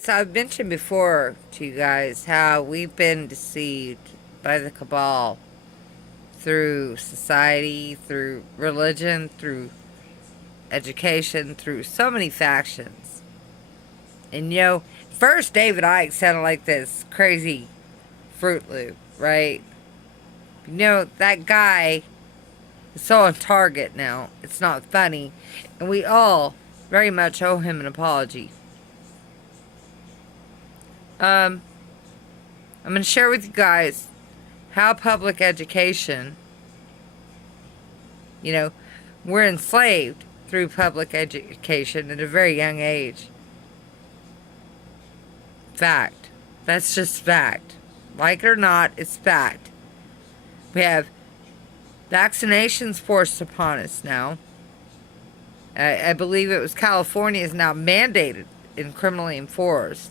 So I've mentioned before to you guys how we've been deceived by the cabal through society, through religion, through education, through so many factions. And first David Icke sounded like this crazy Fruit Loop, right? That guy is so on target now. It's not funny. And we all very much owe him an apology. I'm going to share with you guys how public education, we're enslaved through public education at a very young age. Fact. That's just fact. Like it or not, it's fact. We have vaccinations forced upon us now. I believe it was California is now mandated and criminally enforced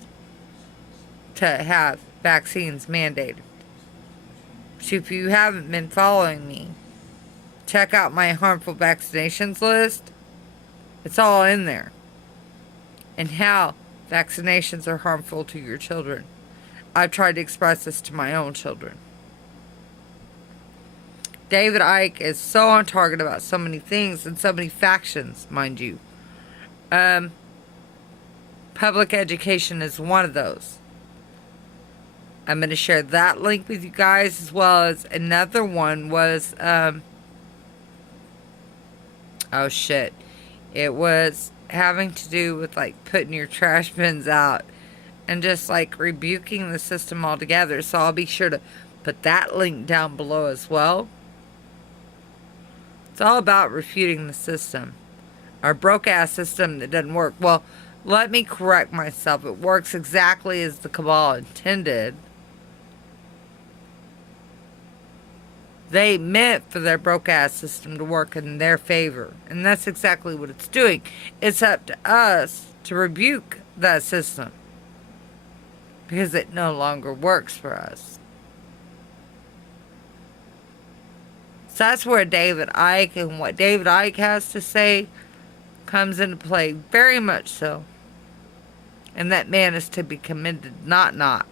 to have vaccines mandated. So if you haven't been following me, check out my harmful vaccinations list. It's all in there. And how vaccinations are harmful to your children. I've tried to express this to my own children. David Icke is so on target about so many things and so many factions, mind you. Public education is one of those. I'm going to share that link with you guys, as well as another one was, oh shit. It was having to do with putting your trash bins out and just rebuking the system altogether. So I'll be sure to put that link down below as well. It's all about refuting the system. Our broke-ass system that doesn't work. Well, let me correct myself. It works exactly as the cabal intended. They meant for their broke-ass system to work in their favor. And that's exactly what it's doing. It's up to us to rebuke that system. Because it no longer works for us. So that's where David Icke and what David Icke has to say comes into play. Very much so. And that man is to be commended, not.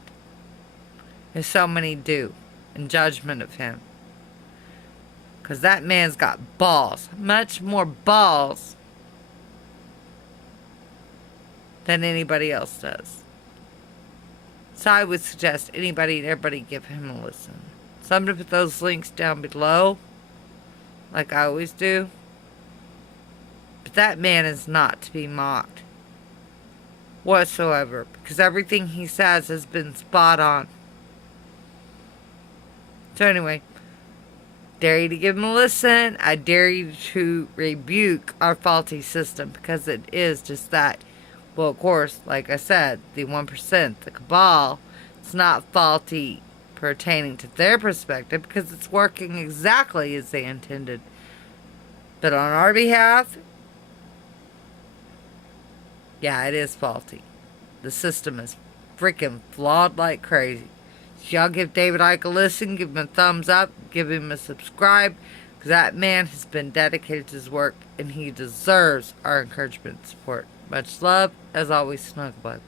As so many do. In judgment of him. Because that man's got balls. Much more balls than anybody else does. So I would suggest anybody and everybody give him a listen. So I'm going to put those links down below. Like I always do. But that man is not to be mocked. Whatsoever. Because everything he says has been spot on. So anyway. Dare you to give him a listen. I dare you to rebuke our faulty system, because it is just that. Well, of course, like I said, the 1%, the cabal, it's not faulty pertaining to their perspective, because it's working exactly as they intended. But on our behalf, yeah, it is faulty. The system is freaking flawed like crazy. Y'all give David Icke a listen, give him a thumbs up, give him a subscribe, because that man has been dedicated to his work, and he deserves our encouragement and support. Much love, as always, Snugglebug.